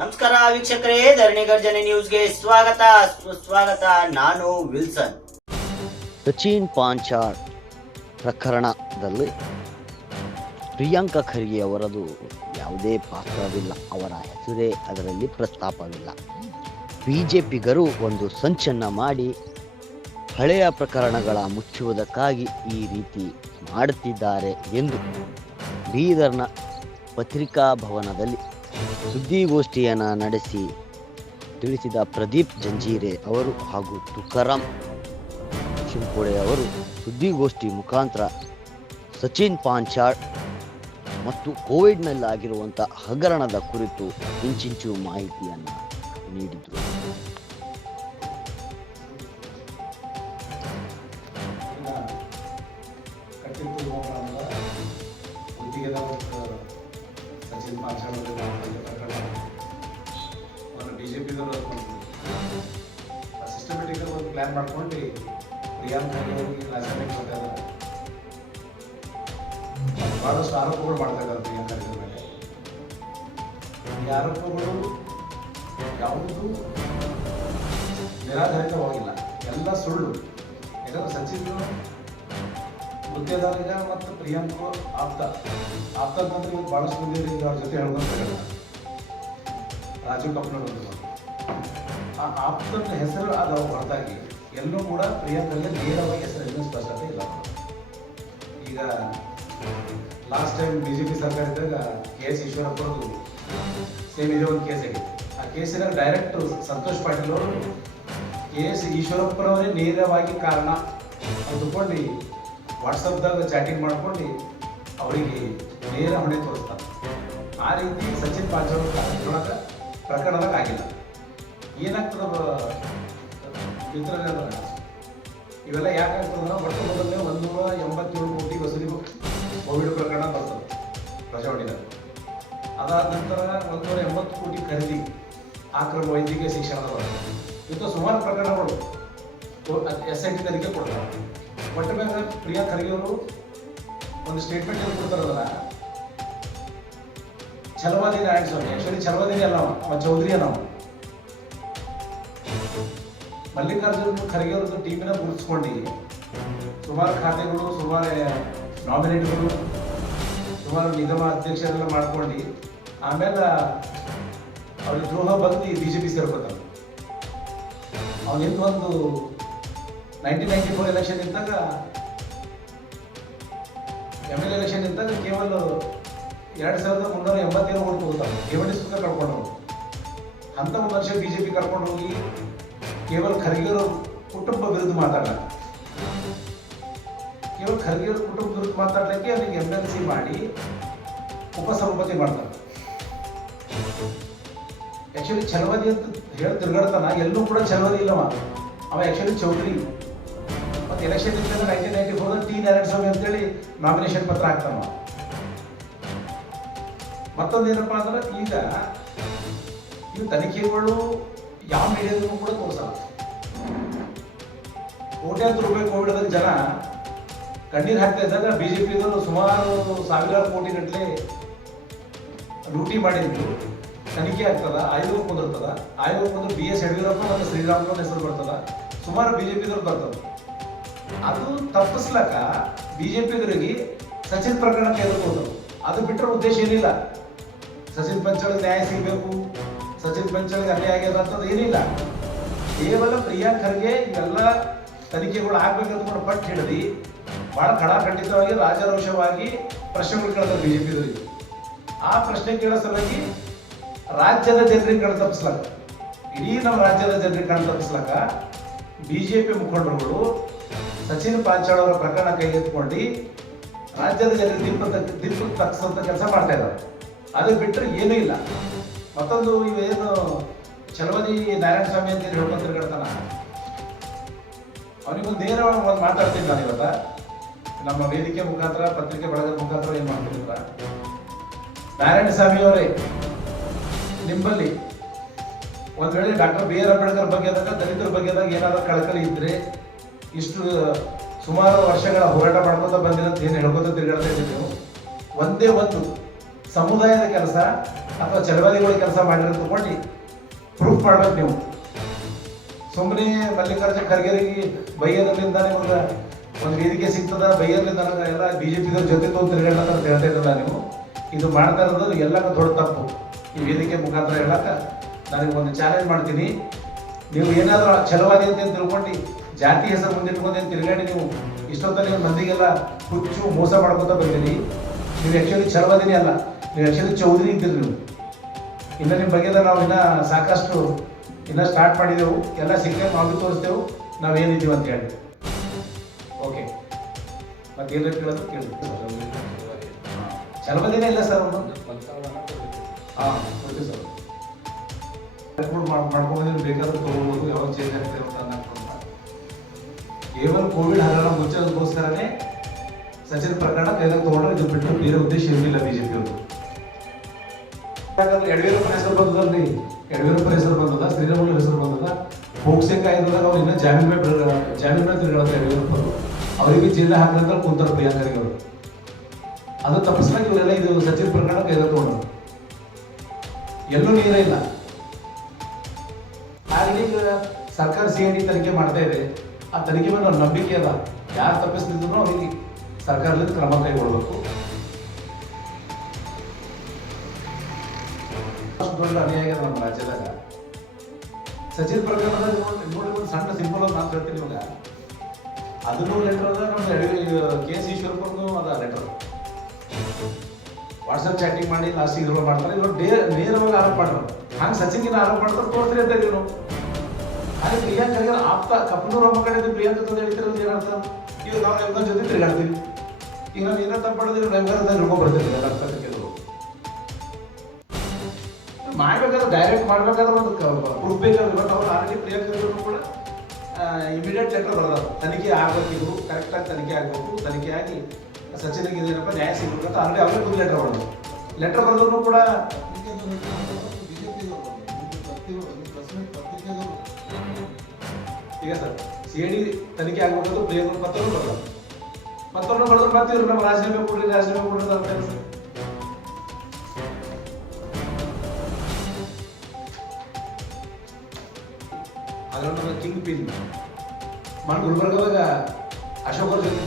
ನಮಸ್ಕಾರ ವೀಕ್ಷಕರೇ, ಧರಣಿ ಗರ್ಜನೆ ನ್ಯೂಸ್ಗೆ ಸ್ವಾಗತ. ಸುಸ್ವಾಗತ ನಾನು ವಿಲ್ಸನ್. ಸಚಿನ್ ಪಾಂಚಾಳ್ ಪ್ರಕರಣದಲ್ಲಿ ಪ್ರಿಯಾಂಕಾ ಖರ್ಗೆ ಅವರದು ಯಾವುದೇ ಪಾತ್ರವಿಲ್ಲ, ಅವರ ಹೆಸರೇ ಅದರಲ್ಲಿ ಪ್ರಸ್ತಾಪವಿಲ್ಲ. ಬಿ ಜೆ ಪಿಗರು ಒಂದು ಸಂಚನ್ನು ಮಾಡಿ ಹಳೆಯ ಪ್ರಕರಣಗಳ ಮುಚ್ಚುವುದಕ್ಕಾಗಿ ಈ ರೀತಿ ಮಾಡುತ್ತಿದ್ದಾರೆ ಎಂದು ಬೀದರ್ನ ಪತ್ರಿಕಾ ಭವನದಲ್ಲಿ ಸುದ್ದಿಗೋಷ್ಠಿಯನ್ನು ನಡೆಸಿ ತಿಳಿಸಿದ ಪ್ರದೀಪ್ ಜಂಜೀರೆ ಅವರು ಹಾಗೂ ತುಕಾರಾಂ ಶಿಂಪೋಡೆ ಅವರು ಸುದ್ದಿಗೋಷ್ಠಿ ಮುಖಾಂತರ ಸಚಿನ್ ಪಾಂಚಾಳ್ ಮತ್ತು ಕೋವಿಡ್ನಲ್ಲಾಗಿರುವಂಥ ಹಗರಣದ ಕುರಿತು ಇಂಚಿಂಚು ಮಾಹಿತಿಯನ್ನು ನೀಡಿದರು. ಪ್ರಕರಣ ಒಂದು ಬಿ ಜೆ ಪಿದವರು ಸಿಸ್ಟಮೆಟಿಕ್ ಒಂದು ಪ್ಲ್ಯಾನ್ ಮಾಡ್ಕೊಂಡು ಪ್ರಿಯಾಂಕ್ ಖರ್ಗೆ ಅವರಿಗೆ ರಾಜೀನಾಮೆ ಕೊಟ್ಟಿದ್ದಾರೆ ಭಾಳಷ್ಟು ಆರೋಪಗಳು ಮಾಡ್ತಾ ಇದ್ದಾರೆ ಪ್ರಿಯಾಂಕ್ ಖರ್ಗೆ ಮೇಲೆ. ಈ ಆರೋಪಗಳು ಯಾವುದು ನಿರಾಧಾರಿತವಾಗಿಲ್ಲ. ಎಲ್ಲ ಸುಳ್ಳು. ಯಾಕಂದ್ರೆ ಸಚಿನ್ ಗುತ್ತೇದಾರಿಗ ಮತ್ತು ಪ್ರಿಯಾಂಕು ಆಪ್ತ. ಆಪ್ತ ಇವತ್ತು ಭಾಳಷ್ಟು ಅವ್ರ ಜೊತೆ ಹೇಳ್ಕೊಂಡು ರಾಜೀವ್ ಕಪೂರ್ ಬಂದರು ಆ ಆಪ್ತನ ಹೆಸರು ಅದು ಹೊರತಾಗಿ. ಎಲ್ಲೂ ಕೂಡ ಪ್ರಿಯಾಂಕಲ್ಲಿ ನೇರವಾಗಿ ಹೆಸರು ಇನ್ನೂ ಸ್ಪಷ್ಟತೆ ಇಲ್ಲ. ಈಗ last time B J P ಸರ್ಕಾರ ಇದ್ದಾಗ ಕೆ ಎಸ್ ಈಶ್ವರಪ್ಪರದು ಸೇಮ್ ಇದೇ ಒಂದು ಕೇಸ್ ಆಗಿತ್ತು ಆ ಕೇಸಿನ ಡೈರೆಕ್ಟ್ ಸಂತೋಷ್ ಪಾಟೀಲ್ ಅವರು ಕೆ ಎಸ್ ಈಶ್ವರಪ್ಪರವರೇ ನೇರವಾಗಿ ಕಾರಣ ಅಂದುಕೊಂಡು ವಾಟ್ಸಪ್ದಾಗ ಚಾಟಿಂಗ್ ಮಾಡ್ಕೊಂಡು ಅವರಿಗೆ ನೇರ ಹೊಣೆ ತೋರಿಸ್ತಾರೆ ಆ ರೀತಿ ಸಚಿನ್ ಪಾಂಚಾಳ್ ನೋಡೋಕೆ ಪ್ರಕರಣದಾಗ ಆಗಿಲ್ಲ. ಏನಾಗ್ತದ ಅಂದ್ರೆ ಇವೆಲ್ಲ ಯಾಕಾಗ್ತದ ಒಟ್ಟು ಮೊದಲನೇ ನೂರ ಎಂಬತ್ತೇಳು ಕೋಟಿ ವಸೂಲಿ ಕೋವಿಡ್ ಪ್ರಕರಣ ಬರ್ತದೆ ಪ್ರಜಾವಣಿದಾಗ ಅದಾದ ನಂತರ ಒಂದೂರ ಎಂಬತ್ತು ಕೋಟಿ ಖರೀದಿ ಆಕ್ರಮ ವೈದ್ಯಕೀಯ ಶಿಕ್ಷಣದ ಬರ್ತದೆ ಇಂಥ ಸುಮಾರು ಪ್ರಕರಣಗಳು ಎಸ್ ಐ ಟಿ ತನಿಖೆ ಕೊಡ್ತಾರೆ. ಒಟ್ಟ ಮೇಲೆ ಪ್ರಿಯಾ ಖರ್ಗೆ ಅವರು ಒಂದು ಸ್ಟೇಟ್ಮೆಂಟ್ ಏನು ಕೊಡ್ತಾರಲ್ಲ ಛಲವಾದಿ ನಾರಾಯಣ ಸ್ವಾಮಿ. ಆಕ್ಚುಲಿ ಛಲವಾದಿನೇ ಅಲ್ಲ ಅವ ಚೌಧರಿ ಅಲ್ಲ ಮಲ್ಲಿಕಾರ್ಜುನ ಖರ್ಗೆ ಅವ್ರದ್ದು ಟೀಮಿನ ಗುರುತಿಸ್ಕೊಂಡು. ಸುಮಾರು ಖಾತೆಗಳು, ಸುಮಾರು ನಾಮಿನೇಟ್ಗಳು ಸುಮಾರು ನಿಗಮ ಅಧ್ಯಕ್ಷರೆಲ್ಲ ಮಾಡ್ಕೊಂಡು. ಆಮೇಲೆ ಅವ್ರಿಗೆ ದ್ರೋಹ ಬಂದು ಬಿ ಜೆ ಪಿ ಸೇರ್ಕೋತಾರೆ ಅವನಿಂದ ಒಂದು ನೈನ್ಟೀನ್ ನೈನ್ಟಿ ಫೋರ್ ಎಲೆಕ್ಷನ್ ಇದ್ದಾಗ ಎಂ ಎಲ್ ಎಲೆಕ್ಷನ್ ಇದ್ದಾಗ ಕೇವಲ ಎರಡು ಸಾವಿರದ ಮುನ್ನೂರ ಎಂಬತ್ತೇಳು ಓಟ್ ಹೋಗ್ತಾರೆ ಠೇವಣಿ ಸುತ್ತ ಕರ್ಕೊಂಡು ಹೋಗಿ ಅಂತ ಒಂದು ವರ್ಷ ಬಿ ಜೆ ಪಿ ಕರ್ಕೊಂಡು ಹೋಗಿ ಕೇವಲ ಖರ್ಗೆಯವರು ಕುಟುಂಬ ವಿರುದ್ಧ ಮಾತಾಡ ಕೇವಲ ಖರ್ಗೆಯವ್ರ ಕುಟುಂಬ ವಿರುದ್ಧ ಮಾತಾಡಲಿಕ್ಕೆ ಅವನಿಗೆ ಎಂ ಎಲ್ ಸಿ ಮಾಡಿ ಉಪಸಭಾಪತಿ ಮಾಡ್ತಾರೆ. ಆ್ಯಕ್ಚುಲಿ ಛಲವಾದಿ ಅಂತ ಹೇಳಿ ತಿರುಗಾಡ್ತಾನ. ಎಲ್ಲೂ ಕೂಡ ಛಲವಾದಿ ಇಲ್ಲವ. ಅವ ಆ್ಯಕ್ಚುಲಿ ಚೌಧರಿ ಎಲೆಕ್ಷನ್ ಇದ್ದಾಗ nineteen ninety four T Narayanaswamy ಅಂತೇಳಿ ನಾಮಿನೇಷನ್ ಪತ್ರ ಹಾಕ್ತಾನ ಮತ್ತೊಂದು ಏನಪ್ಪಾ ಅಂದ್ರೆ ಈಗ ಇವು ತನಿಖೆಗಳು ಯಾವ ಮೀಡಿಯಾದಲ್ಲೂ ಕೂಡ ತೋರಿಸಲ್ಲ. ಕೋಟ್ಯಾಂತರ ರೂಪಾಯಿ ಕೋವಿಡ್ ಜನ ಕಣ್ಣೀರು ಹಾಕ್ತಾ ಇದ್ದಾಗ ಬಿಜೆಪಿದವರು ಸುಮಾರು ಸಾವಿರಾರು ಕೋಟಿ ಗಟ್ಟಲೆ ಲೂಟಿ ಮಾಡಿದ್ರು. ತನಿಖೆ ಆಗ್ತದ ಆಯೋಗ ಕುಂದಿರ್ತದ ಆಯೋಗ ಕುಂದ್ರೆ ಬಿ ಎಸ್ ಯಡಿಯೂರಪ್ಪ ಮತ್ತು ಶ್ರೀರಾಮ್ ಹೆಸರು ಬರ್ತದ, ಸುಮಾರು ಬಿಜೆಪಿದವ್ರು ಬರ್ತದ ಅದು ತಪ್ಪಿಸ್ಲಕ್ಕ ಬಿಜೆಪಿದವರಿಗೆ ಸಚಿನ್ ಪ್ರಕರಣ ಕೇಳಬಹುದು ಅದು ಬಿಟ್ಟರೆ ಉದ್ದೇಶ ಏನಿಲ್ಲ. ಸಚಿನ್ ಪಂಚಾಳಿಗೆ ನ್ಯಾಯ ಸಿಗಬೇಕು. ಸಚಿನ್ ಪಂಚಾಳಿಗೆ ಅನ್ಯಾಯ ಆಗ್ಯದ ಅಂತದ್ದು ಏನಿಲ್ಲ. ಕೇವಲ ಪ್ರಿಯಾ ಖರ್ಗೆ ಎಲ್ಲ ತನಿಖೆಗಳು ಆಗ್ಬೇಕಂತ ಪಟ್ಟು ಹಿಡಿದು ಬಹಳ ಖಡಾಖಂಡಿತವಾಗಿ ರಾಜಾರೋಷವಾಗಿ ಪ್ರಶ್ನೆಗಳು ಕೇಳಿದ ಬಿಜೆಪಿ ಎದುರಿಗೆ. ಆ ಪ್ರಶ್ನೆ ಕೇಳೋ ಸಲುವಾಗಿ ರಾಜ್ಯದ ಜನರಿಗೆ ಕಣ್ಣು ತಪ್ಪಿಸ್ಲಕ್ಕ. ಇಡೀ ನಮ್ಮ ರಾಜ್ಯದ ಜನರಿಗೆ ಕಣ್ ತಪ್ಪಿಸ್ಲಕ್ಕ ಬಿಜೆಪಿ ಮುಖಂಡರುಗಳು ಸಚಿನ್ ಪಾಂಚಾಳ್ ಅವರ ಪ್ರಕರಣ ಕೈಗೆತ್ಕೊಂಡು ರಾಜ್ಯದ ಜನರು ತೀರ್ಪು ದಿಕ್ಕು ತಗ್ಸಂತ ಕೆಲಸ ಮಾಡ್ತಾ ಇದ್ದಾರೆ. ಅದು ಬಿಟ್ಟರೆ ಏನೂ ಇಲ್ಲ. ಮತ್ತೊಂದು ಇವೇನು ಛಲವಾದಿ ನಾರಾಯಣ ಸ್ವಾಮಿ ಅಂತ ಹೇಳ್ಕೊಂತಾರೆ ತಿರ್ಗಾಡ್ತಾನ ಅವನಿಗೊಂದು ನೇರವಾಗಿ ಒಂದು ಮಾತಾಡ್ತೀನಿ ನಾನು ಇವತ್ತ. ನಮ್ಮ ವೇದಿಕೆ ಮುಖಾಂತರ, ಪತ್ರಿಕೆ ಬಳಗದ ಮುಖಾಂತರ ಏನು ಮಾಡ್ತಿದ್ರ ನಾರಾಯಣ ಸ್ವಾಮಿ ಅವರೇ, ನಿಮ್ಮಲ್ಲಿ ಒಂದ್ ವೇಳೆ ಡಾಕ್ಟರ್ ಬಿ ಆರ್ ಅಂಬೇಡ್ಕರ್ ಬಗ್ಗೆ ದಲಿತರ ಬಗ್ಗೆದಾಗ ಏನಾದ್ರೂ ಕಳಕಳಿ ಇದ್ರೆ ಇಷ್ಟು ಸುಮಾರು ವರ್ಷಗಳ ಹೋರಾಟ ಮಾಡ್ಕೊತ ಬಂದಿರೋದು ಏನು ಹೇಳ್ಕೊತ ತಿರುಗಾಡ್ತಾ ಇದ್ದೀವಿ ಒಂದೇ ಒಂದು ಸಮುದಾಯದ ಕೆಲಸ ಅಥವಾ ಚಳವಳಿಗಳ ಕೆಲಸ ಮಾಡಿರೋ ತಗೊಂಡು ಪ್ರೂಫ್ ಮಾಡ್ಬೇಕು ನೀವು. ಸುಮ್ಮನೆ ಮಲ್ಲಿಕಾರ್ಜುನ ಖರ್ಗೆರಿಗೆ ಬೈಯೋದ್ರಿಂದ ನಿಮಗೆ ಒಂದು ವೇದಿಕೆ ಸಿಗ್ತದ, ಬೈಯೋದ್ರಿಂದ ಎಲ್ಲ ಬಿ ಜೆ ಪಿದವ್ರ ಜೊತೆ ತೊಗೊಂಡು ತಿರುಗಾಡ್ಲತ್ತ ಅಂತ ಹೇಳ್ತಾ ಇದ್ದಲ್ಲ ನೀವು? ಇದು ಮಾಡ್ತಾ ಇರೋದು ಎಲ್ಲ ದೊಡ್ಡ ತಪ್ಪು. ಈ ವೇದಿಕೆ ಮುಖಾಂತರ ಹೇಳಕ್ಕೆ ನನಗೆ ಒಂದು ಚಾಲೆಂಜ್ ಮಾಡ್ತೀನಿ. ನೀವು ಏನಾದರೂ ಛಲವಾದಿ ಅಂತ ತಿಳ್ಕೊಂಡು ಜಾತಿ ಹೆಸರು ಮುಂದಿಟ್ಕೊಂಡು ತಿರುಗಾಡಿ ನೀವು ಇಷ್ಟೊತ್ತ ನೀವು ಮಂದಿಗೆಲ್ಲ ಹುಚ್ಚು ಮೋಸ ಮಾಡ್ಕೊತ ಬಂದಿರಿ. ನೀವು ಆ್ಯಕ್ಚುಲಿ ಚಲವದಿನಿ ಅಲ್ಲ. ನೀವು ಆ್ಯಕ್ಚುಲಿ ಚೌಧರಿ ಇದ್ದೀರಿ ನೀವು. ಇನ್ನು ನಿಮ್ಮ ಬಗ್ಗೆ ನಾವು ಇನ್ನೂ ಸಾಕಷ್ಟು ಇನ್ನೂ ಸ್ಟಾರ್ಟ್ ಮಾಡಿದೆವು. ಎಲ್ಲ ಸಿಕ್ಕ ನಾವು ತೋರಿಸ್ತೇವೆ. ನಾವು ಏನಿದ್ದೀವಿ ಅಂತ ಹೇಳಿ. ಓಕೆ ಮತ್ತೆ ಏನಾರು ಕೇಳೋದು ಕೇಳಿ. ಚಲವದಿನೇ ಇಲ್ಲ ಸರ್ ಒಂದು ಹಾಂ ಓಕೆ ಸರ್ ಮಾಡ್ಕೊಂಡು ಬೇಕಾದ್ರೆ ತಗೋಬೋದು. ಯಾವಾಗ ಚೇಂಜ್ ಅನ್ಕೊಂಡು ಕೇವಲ ಕೋವಿಡ್ ಹರಣ ಮುಚ್ಚೋದಕ್ಕೋಸ್ಕರನೇ ಸಚಿನ್ ಪ್ರಕರಣ ಕೈದಾಗ ತಗೊಂಡ್ರೆ ಇದು ಬಿಟ್ಟು ಬೇರೆ ಉದ್ದೇಶ ಇರಲಿಲ್ಲ ಬಿಜೆಪಿ ಅವರು ಯಡಿಯೂರಪ್ಪನ ಹೆಸರು ಬಂದದಲ್ಲಿ ಯಡಿಯೂರಪ್ಪನ ಹೆಸರು ಬಂದದ, ಶ್ರೀರಾಮುಲು ಹೆಸರು ಬಂದದ. ಹೋಗ್ಸೆ ಕಾಯ್ದಾಗ ಅವ್ರು ಇನ್ನೂ ಜಾಮೀನು ಮೇಲೆ ಜಾಮೀನು ಮೇಲೆ ತಿರುಗಾಡ್ತಾರೆ ಯಡಿಯೂರಪ್ಪ ಅವರು. ಅವರಿಗೆ ಜೈಲ ಹಾಕಿದಂತ ಕೂತಾರೆ ಪ್ರಿಯಾಂಕರಿಗೆ ಅವರು. ಅದು ತಪ್ಪಿಸ್ಲಾಕ ಇದು ಸಚಿನ್ ಪ್ರಕರಣ ಕೈದಾಗ ತಗೊಂಡ್ರು. ಎಲ್ಲೂ ನೀರೇ ಇಲ್ಲ. ಸರ್ಕಾರ ಸಿ ಎನ್ ಡಿ ತನಿಖೆ ಮಾಡ್ತಾ ಇದೆ ಆ ತನಿಖೆ ಮೇಲೆ ನಂಬಿಕೆ ಅದ. ಯಾರು ತಪ್ಪಿಸ್ತಿದ್ರು ಅವರಿಗೆ ಸರ್ಕಾರದಿಂದ ಕ್ರಮ ಕೈಗೊಳ್ಬೇಕು. ಅಷ್ಟು ದೊಡ್ಡ ಅನ್ಯಾಯ ನಮ್ಮ ರಾಜ್ಯದಾಗ. ಸಚಿನ್ ಪ್ರಕರಣದಾಗ ನೋಡಿ ಒಂದು ಸಣ್ಣ ಸಿಂಪಲ್ ಅಂತ ನಾನು ಹೇಳ್ತೀನಿ ಇವಾಗ. ಅದನ್ನು ಲೆಟರ್ ಅದ, ನಮ್ಮ ಕೆ ಎಸ್ ಈಶ್ವರಪ್ಪರ್ದು ಅದ ಲೆಟರ್ ವಾಟ್ಸಪ್ ಚಾಟಿಂಗ್ ಮಾಡಿ ಲಾಸ್ಟ್ ಇದ್ರೊಳಗೆ ಮಾಡ್ತಾರೆ. ಇವ್ರು ನೇರವಾಗಿ ಆರೋಪ ಮಾಡ್ತಾರೆ. ಹಂಗೆ ಸಚಿನ್ಗಿನ ಆರೋಪ ಮಾಡ್ತಾರೆ, ತೋರಿಸ್ರಿ ಅಂತ ಇದೀವಿ ಹಾಗೆ ಪ್ರಿಯಾಂಕ ಖರ್ಗೆ ಆಪ್ತ ಕಪ್ಪನೂರು ಅಮ್ಮ ಕಡೆ ಪ್ರಿಯಾಂಕ ತಂದು ಹೇಳ್ತಿರೋದು ಏನರ್ಥ? ಈಗ ನಾವು ರವಿಗಾರ್ ಜೊತೆ ತಿರುಗಾಡ್ತೀವಿ. ಈಗ ನಾವು ಏನೋ ತಪ್ಪು ಮಾಡಿದ್ರೆ ರವಿಗಾರ್ ಅಂತ ಹಿಡ್ಕೊಂಡ್ ಬರ್ತೀವಿ ಎಲ್ಲ ಅರ್ಥಕ್ಕೆದು ಮಾಡ್ಬೇಕಾದ್ರೆ ಡೈರೆಕ್ಟ್ ಮಾಡ್ಬೇಕಾದ್ರೆ ಒಂದು ಪ್ರೂಫ್ ಬೇಕಾದ್ರೆ ಬಟ್ ಅವ್ರು ಆಲ್ರೆಡಿ ಪ್ರಿಯಾಂಕ ಕೂಡ ಇಮಿಡಿಯೇಟ್ ಲೆಟರ್ ಬರೋದು ತನಿಖೆ ಆಗ್ಬೇಕು ಇದು ಕರೆಕ್ಟಾಗಿ ತನಿಖೆ ಆಗಬೇಕು, ತನಿಖೆ ಆಗಿ ಸಚಿನ್ಗೆ ಇದೇನಪ್ಪ ನ್ಯಾಯ ಸಿಗುತ್ತೆ ಅಂತ ಆಲ್ರೆಡಿ ಅವರೇ ಒಂದು ಲೆಟರ್ ಬರೋದು. ಲೆಟರ್ ಬರೆದ್ರು ಕೂಡ ಈಗ ಸರ್ ಸಿ ಐ ಡಿ ತನಿಖೆ ಆಗ್ಬೇಕಂತ ಪ್ರಿಯಾಂಕ ಪತ್ರನೂ ಬರೋದು ಪತ್ರನೂ ಬರೆದ್ರು ಮತ್ತೆ ಇವ್ರು ನಮ್ಮ ರಾಜೀನಾಮೆ ಕೊಡ್ರಿ ರಾಜೀನಾಮೆ ಕೊಡ್ರಿ ಅಂತ ಸರ್. ನಮ್ಮ ಕಿಂಗ್ ಪಿನ್. ಗುಲ್ಬರ್ಗದಾಗ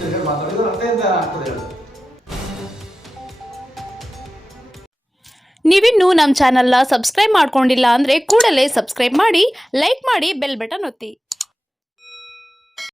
ಜೊತೆ ಮಾತಾಡಿದ್ರು ಅರ್ಥ ಅಂತ ಆಗ್ತದೆ ಹೇಳಿ. ನೀವಿನ್ನೂ ನಮ್ಮ ಚಾನಲ್ನ ಸಬ್ಸ್ಕ್ರೈಬ್ ಮಾಡ್ಕೊಂಡಿಲ್ಲ ಅಂದರೆ ಕೂಡಲೇ ಸಬ್ಸ್ಕ್ರೈಬ್ ಮಾಡಿ ಲೈಕ್ ಮಾಡಿ ಬೆಲ್ ಬಟನ್ ಒತ್ತಿ.